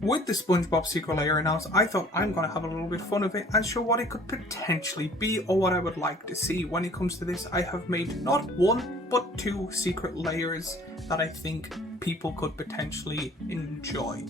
With the SpongeBob Secret Lair announced, I thought I'm going to have a little bit of fun of it and show what it could potentially be or what I would like to see. When it comes to this, I have made not one, but two secret layers that I think people could potentially enjoy.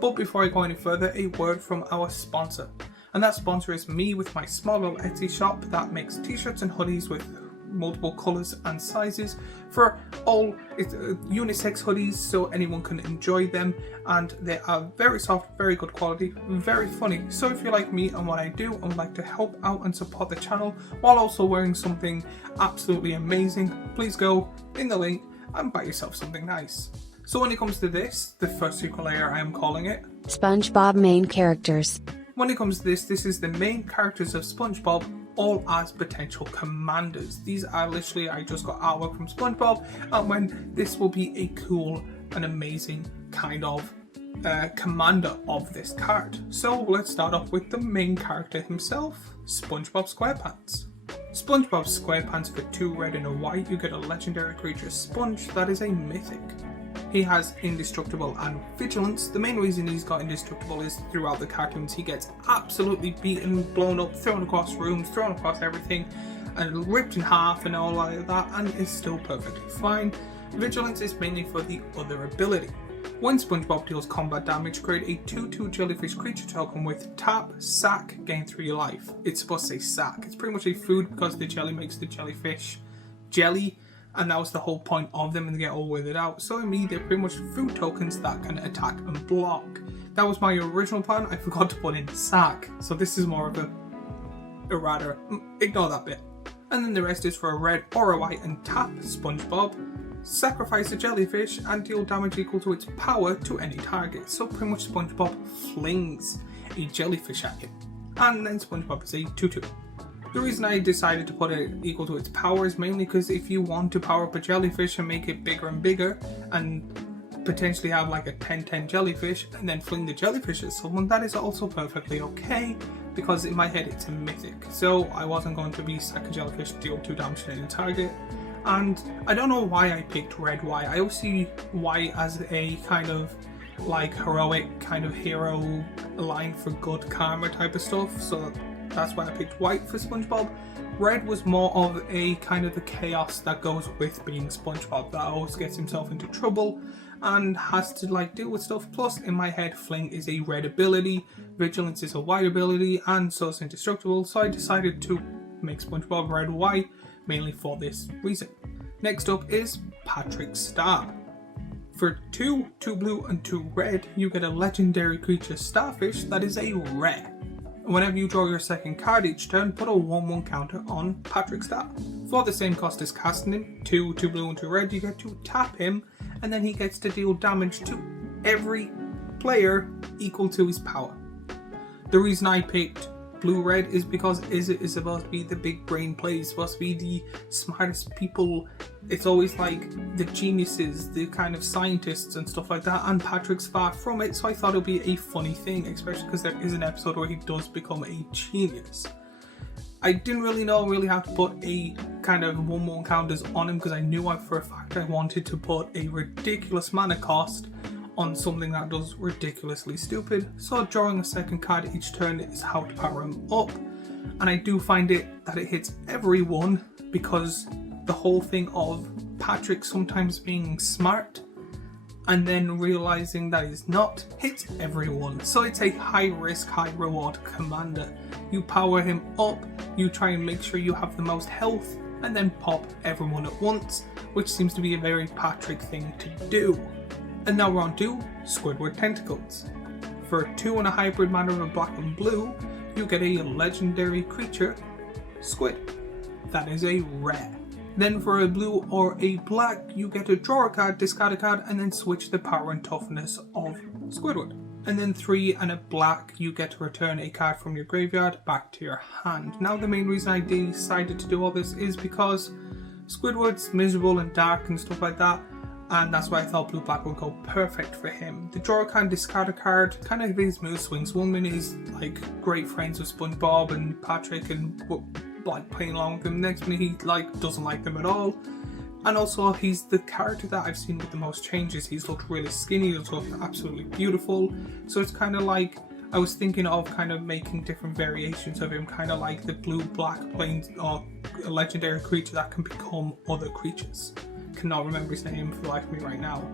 But before I go any further, a word from our sponsor. And that sponsor is me with my small little Etsy shop that makes t-shirts and hoodies with multiple colours and sizes for all unisex hoodies, so anyone can enjoy them, and they are very soft, very good quality, very funny. So if you like me and what I do and would like to help out and support the channel while also wearing something absolutely amazing, please go in the link and buy yourself something nice. So when it comes to this, the first secret layer, I am calling it SpongeBob main characters. When it comes to this is the main characters of SpongeBob, all as potential commanders. These are literally, I just got artwork from SpongeBob, and when this will be a cool and amazing kind of commander of this card. So let's start off with the main character himself, SpongeBob SquarePants. SpongeBob SquarePants for 2 red and a white, you get a legendary creature Sponge that is a mythic. He has Indestructible and Vigilance. The main reason he's got Indestructible is throughout the cartoons he gets absolutely beaten, blown up, thrown across rooms, thrown across everything, and ripped in half and all like that, and is still perfectly fine. Vigilance is mainly for the other ability. When SpongeBob deals combat damage, create a 2/2 jellyfish creature token with tap, sack, gain 3 life. It's supposed to say sack. It's pretty much a food because the jelly makes the jellyfish jelly. And that was the whole point of them, and they get all withered out. So in me, they're pretty much food tokens that can attack and block. That was my original plan. I forgot to put in sack. So this is more of a errata. Ignore that bit. And then the rest is for a red or a white and tap SpongeBob. Sacrifice a jellyfish and deal damage equal to its power to any target. So pretty much SpongeBob flings a jellyfish at you. And then SpongeBob is a 2/2. The reason I decided to put it equal to its power is mainly because if you want to power up a jellyfish and make it bigger and bigger and potentially have like a 10/10 jellyfish and then fling the jellyfish at someone, that is also perfectly okay, because in my head it's a mythic. So I wasn't going to be sack a jellyfish, deal 2 damage to any target. And I don't know why I picked red white. I always see white as a kind of like heroic kind of hero line for good karma type of stuff. So that's why I picked white for SpongeBob. Red was more of a kind of the chaos that goes with being SpongeBob, that always gets himself into trouble and has to like deal with stuff. Plus in my head, Fling is a red ability, Vigilance is a white ability, and so is Indestructible. So I decided to make SpongeBob red white mainly for this reason. Next up is Patrick Star. For 2 blue and 2 red, you get a legendary creature Starfish that is a rare. Whenever you draw your second card each turn, put a 1/1 counter on Patrick Star. For the same cost as casting him, 2 blue and 2 red, you get to tap him, and then he gets to deal damage to every player equal to his power. The reason I picked blue-red is because it is supposed to be the big brain play, it's supposed to be the smartest people. It's always like the geniuses, the kind of scientists and stuff like that, and Patrick's far from it, so I thought it would be a funny thing, especially because there is an episode where he does become a genius. I didn't really know how to put a kind of 1/1 counters on him, because I knew for a fact I wanted to put a ridiculous mana cost on something that does ridiculously stupid. So drawing a second card each turn is how to power him up, and I do find it that it hits everyone, because the whole thing of Patrick sometimes being smart and then realizing that he's not hits everyone. So it's a high risk, high reward commander. You power him up, you try and make sure you have the most health, and then pop everyone at once, which seems to be a very Patrick thing to do. And now we're on to Squidward Tentacles. For 2 and a hybrid mana of black and blue, you get a legendary creature, Squid. That is a rare. Then for a blue or a black, you get to draw a card, discard a card, and then switch the power and toughness of Squidward. And then 3 and a black, you get to return a card from your graveyard back to your hand. Now the main reason I decided to do all this is because Squidward's miserable and dark and stuff like that, and that's why I thought blue black would go perfect for him. The draw a card, discard a card, kind of his mood swings. One minute he's like great friends with SpongeBob and Patrick and like playing along with them. Next minute he like doesn't like them at all. And also, he's the character that I've seen with the most changes. He's looked really skinny, he's looked absolutely beautiful. So it's kind of like, I was thinking of kind of making different variations of him, kind of like the blue-black plains or a legendary creature that can become other creatures. Cannot remember his name for the life of me right now.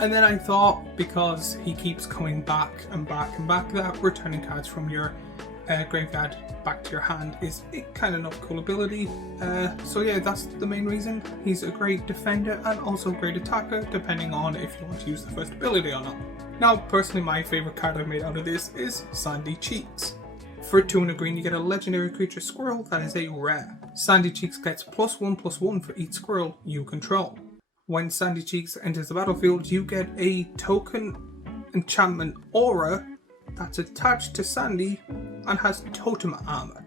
And then I thought, because he keeps coming back and back and back, that returning cards from your graveyard back to your hand is kind of not cool ability. So yeah, that's the main reason. He's a great defender and also a great attacker, depending on if you want to use the first ability or not. Now, personally, my favourite card I've made out of this is Sandy Cheeks. For 2 and a green, you get a legendary creature squirrel that is a rare. Sandy Cheeks gets +1/+1 for each squirrel you control. When Sandy Cheeks enters the battlefield, you get a token enchantment aura that's attached to Sandy and has totem armor,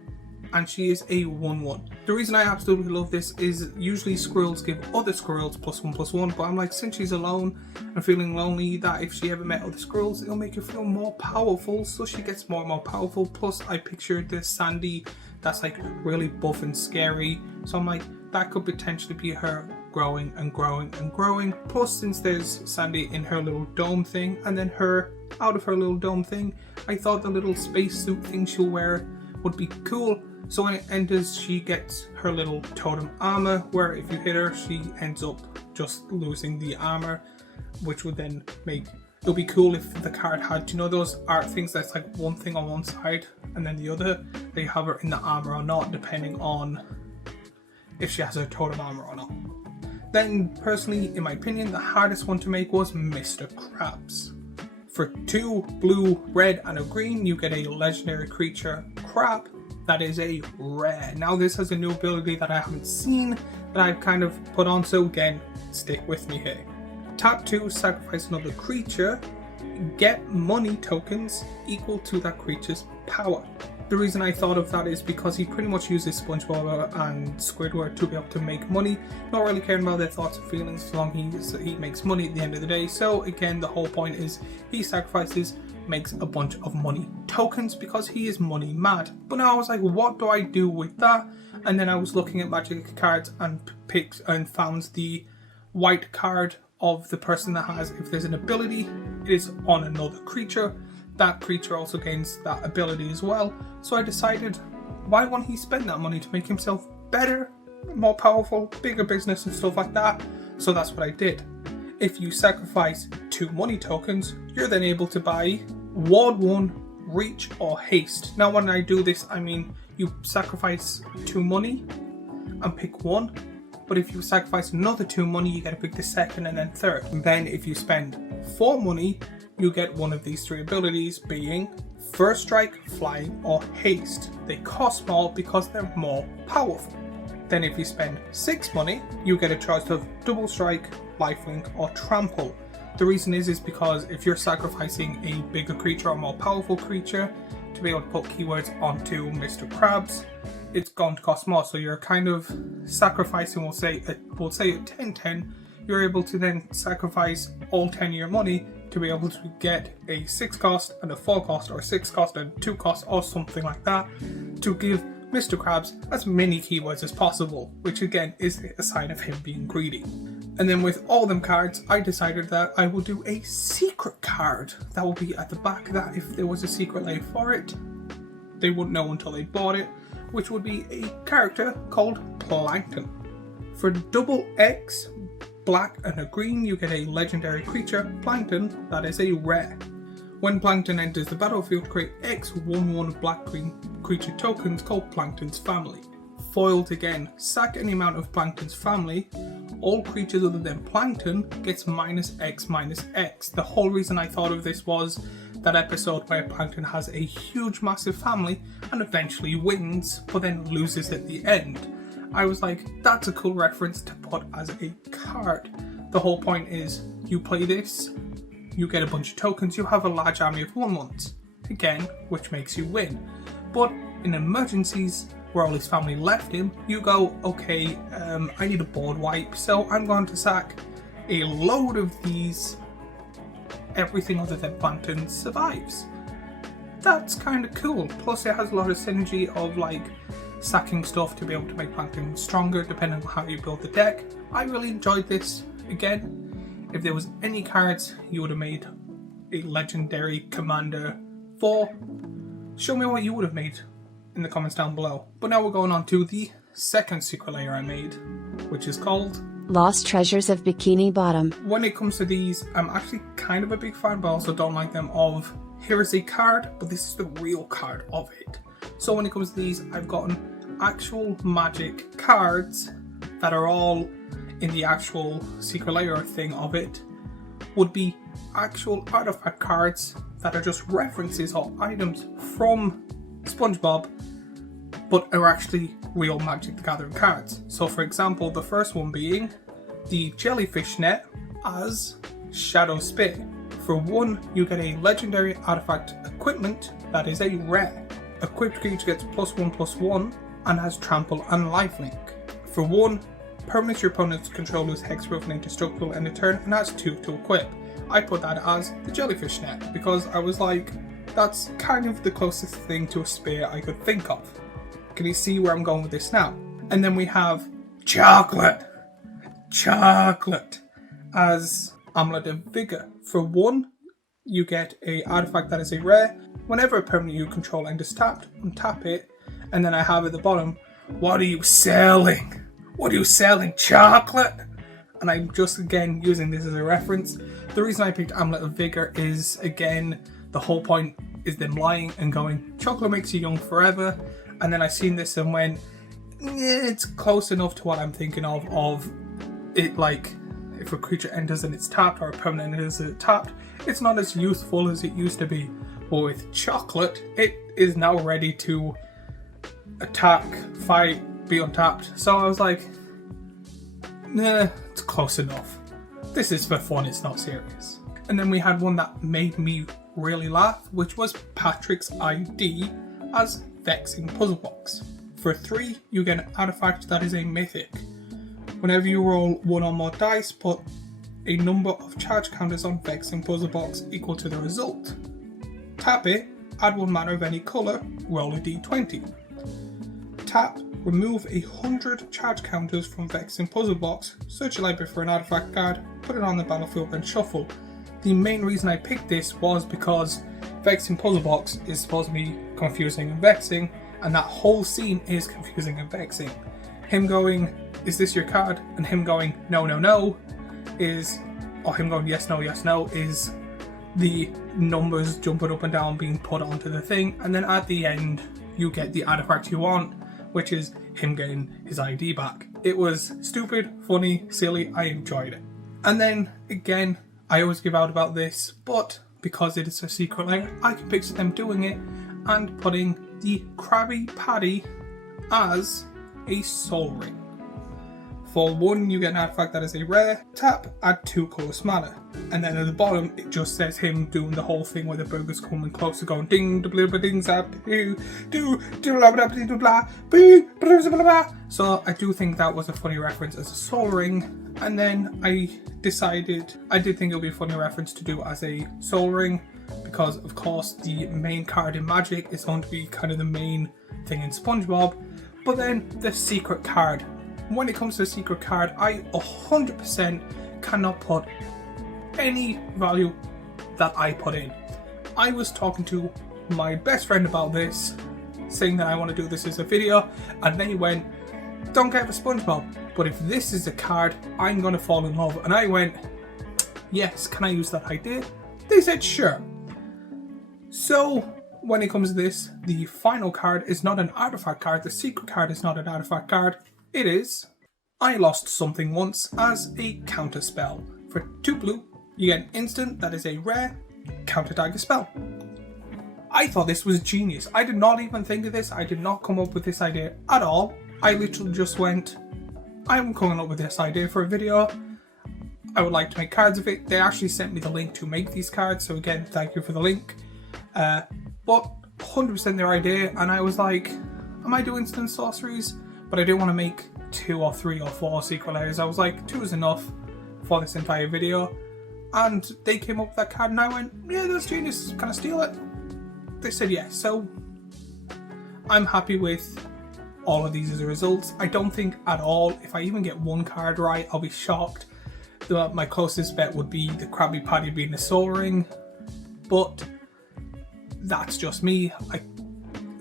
and she is a 1/1. The reason I absolutely love this is usually squirrels give other squirrels +1/+1, but I'm like, since she's alone and feeling lonely, that if she ever met other squirrels, it'll make her feel more powerful, so she gets more and more powerful. Plus I pictured this Sandy that's like really buff and scary, so I'm like, that could potentially be her growing and growing and growing. Plus, since there's Sandy in her little dome thing and then her out of her little dome thing, I thought the little spacesuit thing she'll wear would be cool. So when it enters, she gets her little totem armor, where if you hit her, she ends up just losing the armor, which would then make it'll be cool if the card had, you know, those art things that's like one thing on one side and then the other, they have her in the armor or not, depending on if she has her totem armor or not. Then, personally, in my opinion, the hardest one to make was Mr. Krabs. For 2 blue, red, and a green, you get a legendary creature crab that is a rare. Now, this has a new ability that I haven't seen that I've kind of put on, so again, stick with me here. Tap 2, sacrifice another creature, get money tokens equal to that creature's power. The reason I thought of that is because he pretty much uses SpongeBob and Squidward to be able to make money, not really caring about their thoughts and feelings as long as he makes money at the end of the day. So again, the whole point is he sacrifices, makes a bunch of money tokens because he is money mad. But now I was like, what do I do with that? And then I was looking at magic cards and picked and found the white card of the person that has, if there's an ability, it is on another creature. That creature also gains that ability as well. So I decided, why won't he spend that money to make himself better, more powerful, bigger business and stuff like that? So that's what I did. If you sacrifice 2 money tokens, you're then able to buy Ward 1, Reach or Haste. Now when I do this, I mean you sacrifice 2 money and pick 1. But if you sacrifice another 2 money, you get to pick the second and then third. And then if you spend 4 money, you get one of these 3 abilities, being First Strike, Flying or Haste. They cost more because they're more powerful. Then if you spend 6 money, you get a choice of Double Strike, Lifelink or Trample. The reason is because if you're sacrificing a bigger creature or more powerful creature to be able to put keywords onto Mr. Krabs, it's going to cost more. So you're kind of sacrificing, we'll say at 10-10, you're able to then sacrifice all 10 of your money to be able to get a 6 cost and a 4 cost or a 6 cost and 2 cost or something like that to give Mr. Krabs as many keywords as possible, which again is a sign of him being greedy. And then with all them cards, I decided that I will do a secret card that will be at the back, that if there was a secret layer for it, they wouldn't know until they bought it, which would be a character called Plankton. For double X, black and a green, you get a legendary creature, Plankton, that is a rare. When Plankton enters the battlefield, create X 1/1 black-green creature tokens called Plankton's Family. Foiled again, sack any amount of Plankton's Family. All creatures other than Plankton gets -X/-X. The whole reason I thought of this was that episode where Plankton has a huge massive family and eventually wins, but then loses at the end. I was like, that's a cool reference to put as a card. The whole point is, you play this, you get a bunch of tokens, you have a large army of 1/1s, again, which makes you win. But in emergencies, where all his family left him, you go, okay, I need a board wipe, so I'm going to sack a load of these. Everything other than Plankton survives. That's kind of cool. Plus it has a lot of synergy of like sacking stuff to be able to make Plankton stronger depending on how you build the deck. I really enjoyed this. Again, if there was any cards you would have made a legendary commander for, show me what you would have made in the comments down below. But now we're going on to the second secret layer I made, which is called Lost Treasures of Bikini Bottom. When it comes to these, I'm actually kind of a big fan, but I also don't like them of, here is a card, but this is the real card of it. So when it comes to these, I've gotten actual magic cards that are all in the actual secret layer thing of it, would be actual artifact cards that are just references or items from SpongeBob, but are actually real Magic the Gathering cards. So for example, the first one being the jellyfish net as Shadow Spit. For 1, you get a legendary artifact equipment that is a rare. Equipped creature gets +1/+1 and has trample and lifelink. For 1, permanents your opponent's controller's hexproof and indestructible end of turn and has 2 to equip. I put that as the jellyfish net because I was like, that's kind of the closest thing to a spear I could think of. Can you see where I'm going with this now? And then we have chocolate as Amulet of Vigor. For 1, you get a artifact that is a rare. Whenever a permanent you control enters tapped, untap it, and then I have at the bottom, what are you selling? What are you selling? Chocolate? And I'm just again using this as a reference. The reason I picked Amulet of Vigor is, again, the whole point is them lying and going, chocolate makes you young forever. And then I seen this and went, yeah, it's close enough to what I'm thinking of it, like if a creature enters and it's tapped or a permanent enters and it's tapped, it's not as useful as it used to be. But with chocolate, it is now ready to attack, fight, be untapped. So I was like, nah, it's close enough. This is for fun, it's not serious. And then we had one that made me really laugh, which was Patrick's ID as Vexing Puzzle Box. For 3, you get an artifact that is a mythic. Whenever you roll 1 or more dice, put a number of charge counters on Vexing Puzzle Box equal to the result. Tap it, add 1 mana of any colour, roll a d20. Tap, remove 100 charge counters from Vexing Puzzle Box, search your library for an artifact card, put it on the battlefield and shuffle. The main reason I picked this was because Vexing Puzzle Box is supposed to be confusing and vexing, and that whole scene is confusing and vexing. Him going, is this your card? And him going, no, no, no, or him going, yes, no, is the numbers jumping up and down being put onto the thing, and then at the end, you get the artifact you want, which is him getting his ID back. It was stupid, funny, silly, I enjoyed it. And then, again, I always give out about this, but because it is a secret layer, I can picture them doing it and putting the Krabby Patty as a soul ring. For 1, you get an artifact that is a rare. Tap, add 2 colorless mana. And then at the bottom, it just says him doing the whole thing where the burger's coming closer, going ding, da blah, ding, zap, do, blah, blah, blah, blah, blah, blah. So I do think that was a funny reference as a soul ring. And then I decided, I did think it would be a funny reference to do as a soul ring, because of course the main card in Magic is going to be kind of the main thing in SpongeBob. But then the secret card. When it comes to the secret card, I 100% cannot put any value that I put in. I was talking to my best friend about this, saying that I want to do this as a video, and they went, don't get for SpongeBob, but if this is a card, I'm going to fall in love. And I went, yes, can I use that idea? They said sure. So when it comes to this, the final card is not an artifact card. The secret card is not an artifact card. It is I Lost Something Once as a counter spell. For 2 blue, you get an instant that is a rare counter dagger spell. I thought this was genius. I did not even think of this. I did not come up with this idea at all. I literally just went, I'm coming up with this idea for a video. I would like to make cards of it. They actually sent me the link to make these cards, so again, thank you for the link. But 100% their idea, and I was like, am I doing instant sorceries? But I didn't want to make 2 or 3 or 4 secret layers. I was like, 2 is enough for this entire video. And they came up with that card and I went, yeah, that's genius, can I steal it? They said yes, so I'm happy with all of these as a result. I don't think at all, if I even get one card right, I'll be shocked. My closest bet would be the Krabby Patty being a Soul Ring, but that's just me. I'm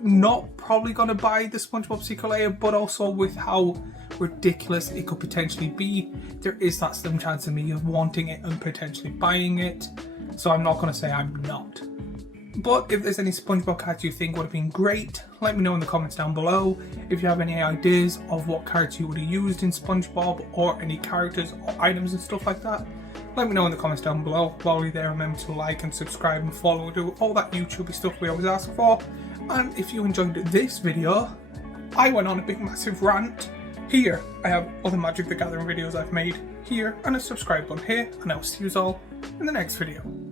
not probably going to buy the SpongeBob Secret Lair, but also with how ridiculous it could potentially be, there is that slim chance of me of wanting it and potentially buying it. So I'm not going to say I'm not. But if there's any SpongeBob cards you think would have been great, let me know in the comments down below. If you have any ideas of what cards you would have used in SpongeBob, or any characters or items and stuff like that, let me know in the comments down below. While you're there, remember to like and subscribe and follow, do all that YouTube stuff we always ask for. And if you enjoyed this video, I went on a big massive rant. Here I have other Magic the Gathering videos I've made here, and a subscribe button here, and I'll see you all in the next video.